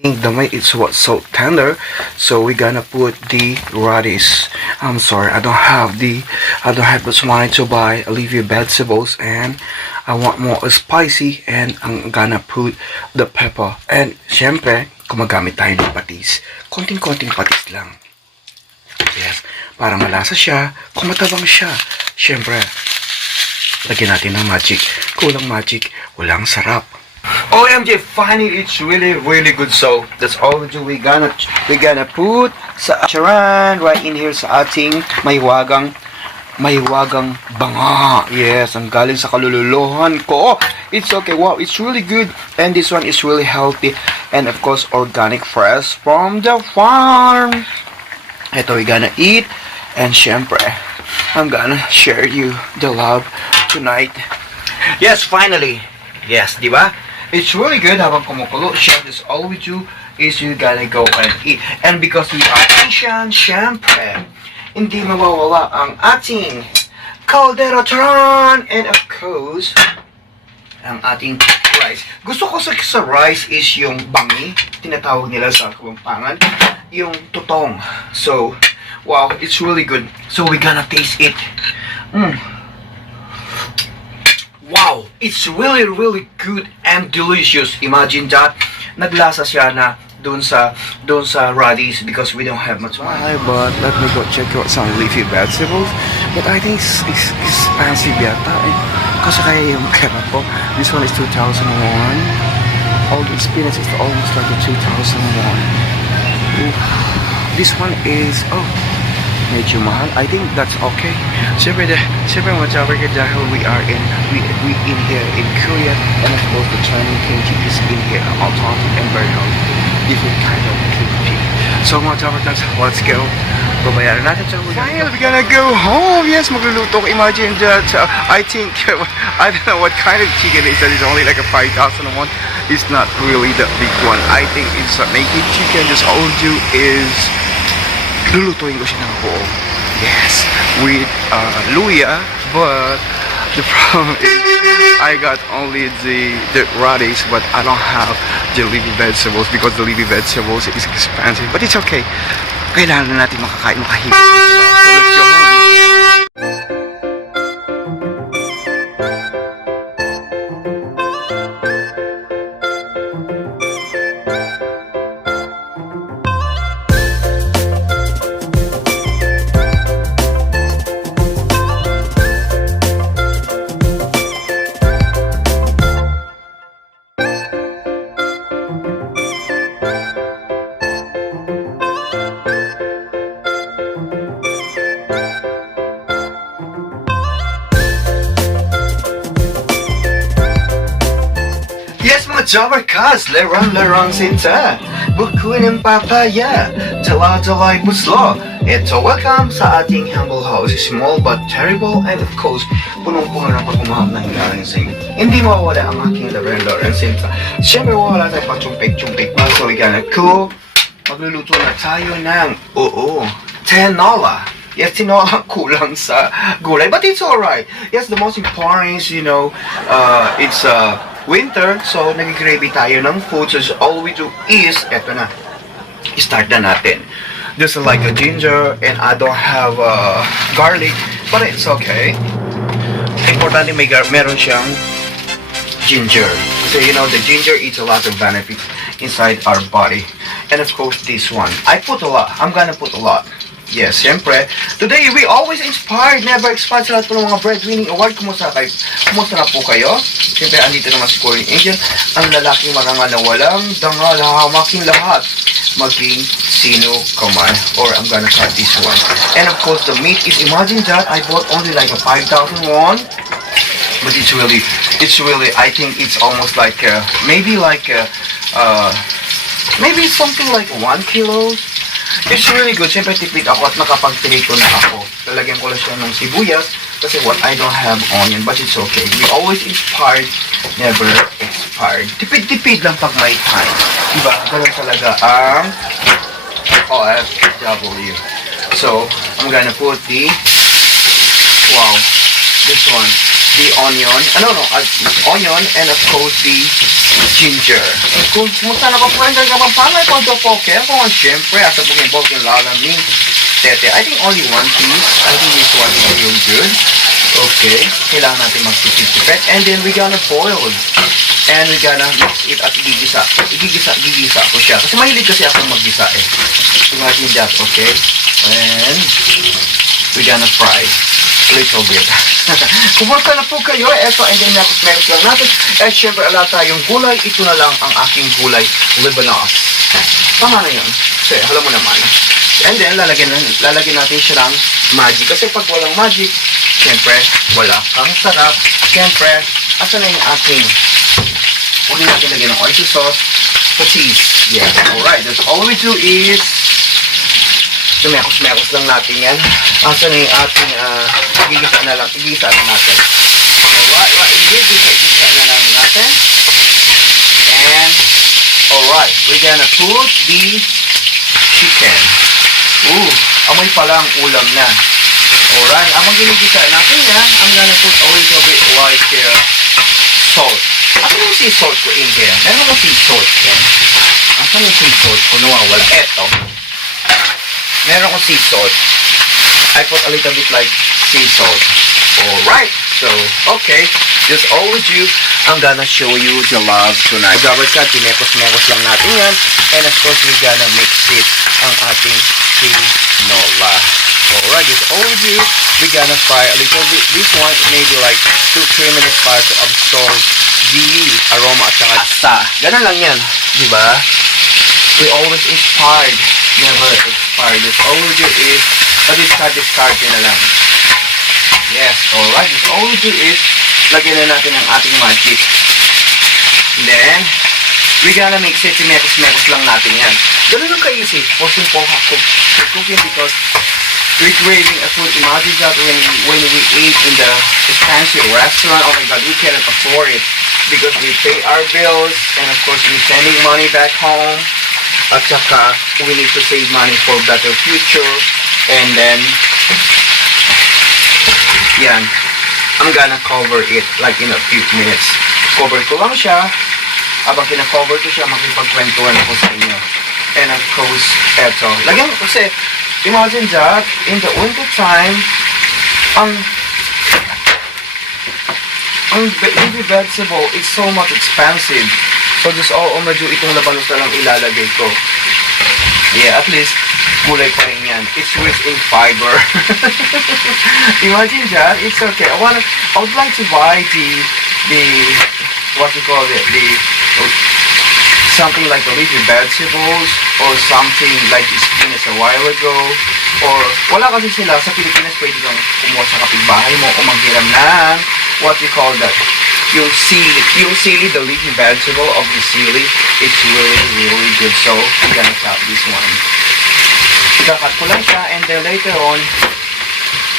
think the meat is what so tender, so we're gonna put the radish. I'm sorry, I don't have much money to buy leafy vegetables, and I want more spicy, and I'm gonna put the pepper. And syempre, gumagamit tayo ng patis. Konting-konting patis lang. Yes, para malasa siya, kumatabang siya. Syempre, lagyan natin ng magic. Kulang magic, walang sarap. OMG, finally, it's really good. So that's all we do. We're gonna put sa charan right in here sa ating mahiwagang banga. Yes, ang galing sa kaluluhan ko. It's okay. Wow, it's really good. And this one is really healthy. And of course, organic, fresh from the farm. Ito we're gonna eat. And syempre, I'm gonna share you the love tonight. Yes, finally. Yes, di ba? It's really good habang kumukulo siya. This all we do is you gotta go and eat. And because we are Asian, syempre, hindi mawawala ang ating caldero charan. And of course, ang ating rice. Gusto ko sa rice is yung bangi. Tinatawag nila sa Kapampangan. Yung tutong. So, wow, it's really good. So, we're gonna taste it. Wow, it's really good and delicious. Imagine that. Naglasa siya na doon sa radish because we don't have much money. But let me go check out some leafy vegetables. But I think it's expensive yata. Kasi kaya yung pera ko. This one is 2,000 won. All the spinach is almost like 2,000 won. This one is, medyo mahal. I think that's okay. Siyempre whatever dahil we in here in Korea, and of course the Chinese kimchi is in here, authentic and very healthy. Different kind of kimchi. So whatever, let's go. Babayaran natin sa finally, we're gonna go home. Yes, magluluto ko. Imagine that. I think, I don't know what kind of chicken is that. It's only like a 5,000 won. It's not really the big one. I think it's a naked chicken. Just all we do is lulutuin ko siya ng buo. Yes, with luya, but the problem is I got only the radish, but I don't have the leafy vegetables because the leafy vegetables is expensive. But it's okay. Kailangan na natin makakain, makahigit. So let's go home. Yes, mga Jabarkas, larang sinta, bukuin ng papaya, dala-dalay buslo. Ito, welcome sa ating humble house, small but terrible, and of course, punong-puno ng pagmamahal ng laring sinta. Hindi mawawala ang aking laring sinta. Siyempre, wala tayo pa-chumpik-chumpik pa, so we gonna cook. Magluluto na tayo ng, tinola. Yes, tinola kulang sa gulay, but it's alright. Yes, the most important is, it's winter, so nag-gravy tayo ng food. So all we do is, eto na, start na natin. There's like a ginger, and I don't have garlic, but it's okay. Importante meron siyang ginger. So the ginger eats a lot of benefits inside our body. And of course, this one. I put a lot. I'm gonna put a lot. Yes, siyempre. Today, we always inspired, never expired sa lahat po ng mga breadwinning award. Kumusta na po kayo? Siyempre, andito naman si Korean Angel, ang lalaking marangal na walang dangal, hahamaking lahat. Maging sino ka man. Or I'm gonna cut this one. And of course, the meat is, imagine that, I bought only like a 5,000 won. But it's really, I think it's almost like, maybe something like 1 kilo. It's really good. Siyempre, tipid ako at nakapag-trito na ako. Lalagyan ko lang siya ng sibuyas kasi I don't have onion, but it's okay. We always inspired, never expired. Tipid-tipid lang pag may time. Diba? Ganun talaga ang OFW. So, I'm gonna put this one. the onion. Onion and of course the ginger. Kung sana pa po rin gagawang pangay po ito po, kaya kung siyempre, asa po kayo yung lalaming tete. I think only one piece. I think this one is real good. Okay, kailangan natin mag-sipit-sipit. And then we gonna boil. And we gonna mix it at igigisa. Igigisa ko siya. Kasi mahilig kasi akong maggisa eh. Imagine that, okay? And we gonna fry a little bit. Kumusta na po kayo? Eto, and then meron lang natin. At syempre, ala tayong gulay. Ito na lang ang aking gulay, Lebanos. Tama na yun. Kasi, alam mo naman. And then, lalagyan natin siya ng magic. Kasi pag walang magic, syempre, wala kang sarap. Syempre, asa na yung ating huwag natin lagyan ng oyster sauce sa cheese. Yes, alright. That's all we do is sumekos lang natin yan. Asa na yung ating igigisa na natin. Alright, igigisa na lang natin. And, alright, we're gonna put the chicken. Ooh, amoy pala ang ulam na. Alright, amang ginigisa natin yan, I'm gonna put a little bit like salt. Asan yung sea salt ko in here? Meron ko sea salt yan. Asan yung sea salt ko? Nawawala. Eto. Meron ko sea salt. I put a little bit like sea salt. Alright. So, okay. Just all with you. I'm gonna show you the love tonight. Gawin ka, tinekos-mekos lang natin yan. And of course, we're gonna mix it ang ating tinola. Alright, just all with you. We're gonna fry a little bit. This one, maybe like 2-3 minutes para to absorb the aroma at saka asa. Ganun lang yan. Diba? We always inspired. Never expired. Just all we do is discard na lang. Yes, alright. Just all we do is lagyan na natin ang ating magic. Then, we're gonna mix it. Mekos lang natin yan. Ganun lang ka-easy. For simple cooking because we're craving a food. Imagine that when we eat in the fancy restaurant, oh my god, we cannot afford it because we pay our bills and of course we're sending money back home. At saka, we need to save money for better future. And then, yan, I'm gonna cover it like in a few minutes. Cover ko lang siya. Habang kina-cover ko siya, makipagkwentuhan ako sa inyo. And of course, eto. Lagyan, kasi, imagine that, in the winter time, ang baby vegetable is so much expensive. So just all medyo itong labanos na lang ilalagay ko. Yeah, at least, gulay pa rin yan. It's rich in fiber. Imagine that, it's okay. I would like to buy the what you call it, something like the leafy vegetables or something like spinach a while ago. Or wala kasi sila sa Pilipinas, pwede kang kumuha sa kapitbahay mo o maghiram ng what you call that, yung sili, the leafy vegetable of the sili. It's really good. So we're gonna cut this one. Ikakat ko lang siya and then later on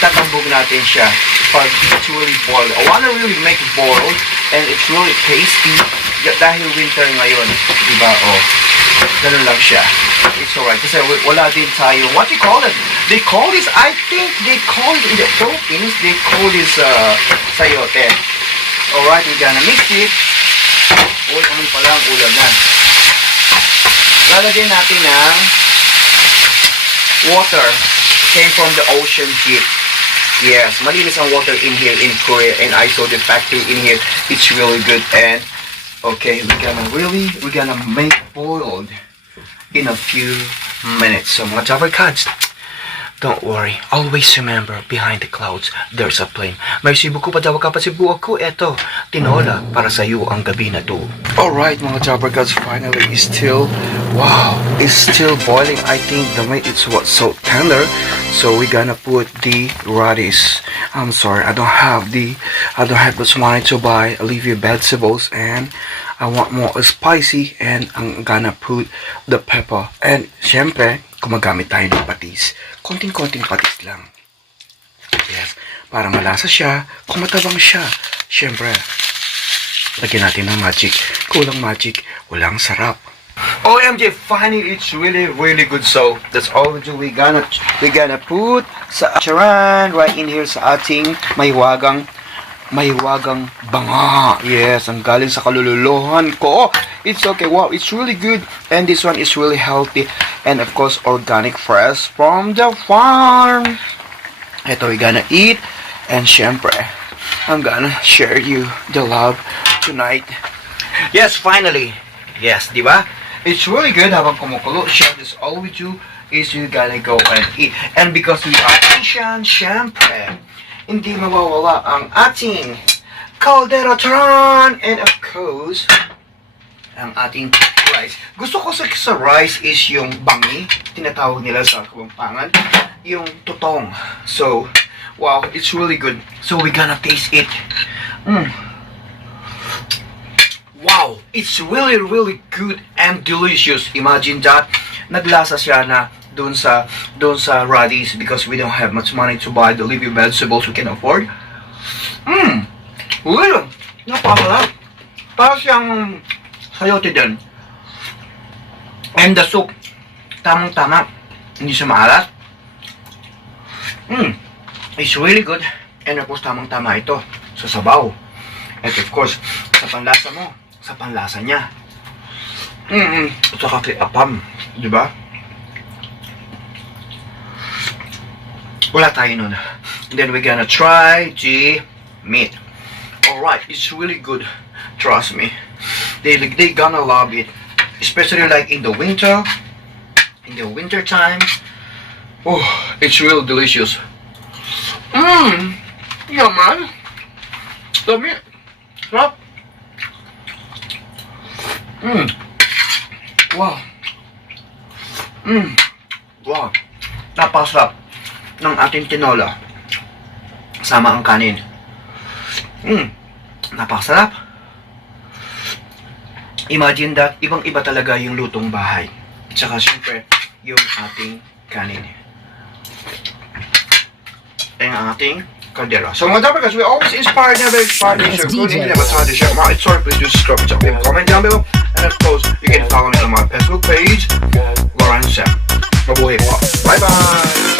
itatambog natin siya pag it's really boiled. I wanna really make it boiled and it's really tasty dahil winter ngayon, diba? Oh, ganun lang siya. It's alright kasi wala din tayo, what you call it? They call this, I think they call it in the Philippines, they call this sayote. Alright, we're gonna mix it. Uy, amoy pala ang ulam na. Lalagyan natin ng water. Came from the ocean heat. Yes, malinis ang water in here in Korea and I saw the factory in here. It's really good and okay, we're gonna make boiled in a few minutes. So mga Jabber Cats, don't worry. Always remember, behind the clouds, there's a plane. May sibu ko pa daw ka pa sibu ako. Eto, tinola para sa iyo ang gabi na to. Alright mga Jabber Cats, finally it's still boiling. I think the meat is so tender. So we're gonna put the radish. I'm sorry, I don't have this money to buy leafy vegetables and I want more spicy and I'm gonna put the pepper. And syempre, gumagamit tayo ng patis. Konting-konting patis lang. Yes, para malasa siya, kung matabang siya. Syempre, lagyan natin ng magic. Kulang magic, walang sarap. OMG, finally it's really good. So that's all we do. We gonna put sa charan right in here sa ating mahiwagang mahiwagang banga. Yes, ang galing sa kaluluhan ko. It's okay. Wow, it's really good. And this one is really healthy. And of course, organic, fresh from the farm. Ito, we gonna eat. And syempre, I'm gonna share you the love tonight. Yes, finally. Yes, di ba? It's really good habang kumukulo. Share this all with you is you gonna go and eat. And because we are Asian, syempre, hindi mawawala ang ating Caldero Tron. And of course, ang ating rice. Gusto ko sa rice is yung bangi. Tinatawag nila sa Kapampangan. Yung tutong. So, wow, it's really good. So, we're gonna taste it. Wow, it's really, really good and delicious. Imagine that. Naglasa siya na doon sa radish because we don't have much money to buy the leafy vegetables we can afford. Really, napakasarap. Para siyang sayote din. And the soup, tamang-tama. Hindi siya maalat. It's really good. And of course, tamang-tama ito sa sabaw. And of course, sa panlasa mo, sa panlasa niya. Ito kay apam, di ba? Wala tayo nun. And then we're gonna try the meat. Alright, it's really good. Trust me. They gonna love it. Especially like in the winter. In the winter time. Oh, it's real delicious. Yeah, man. The meat. Sarap. Wow. Wow. Napasarap ng ating tinola. Sama ang kanin. Napakasarap. Imagine that, ibang-iba talaga yung lutong bahay. At saka syempre, yung ating kanin. Ayan ang ating caldera. So mga dapat, we always inspire, never inspire, share good, hindi never try to share more. It's sorry, please do subscribe, drop a comment down below. And of course, you can follow me on my Facebook page, Lauren Sam. Mabuhay po. Bye-bye!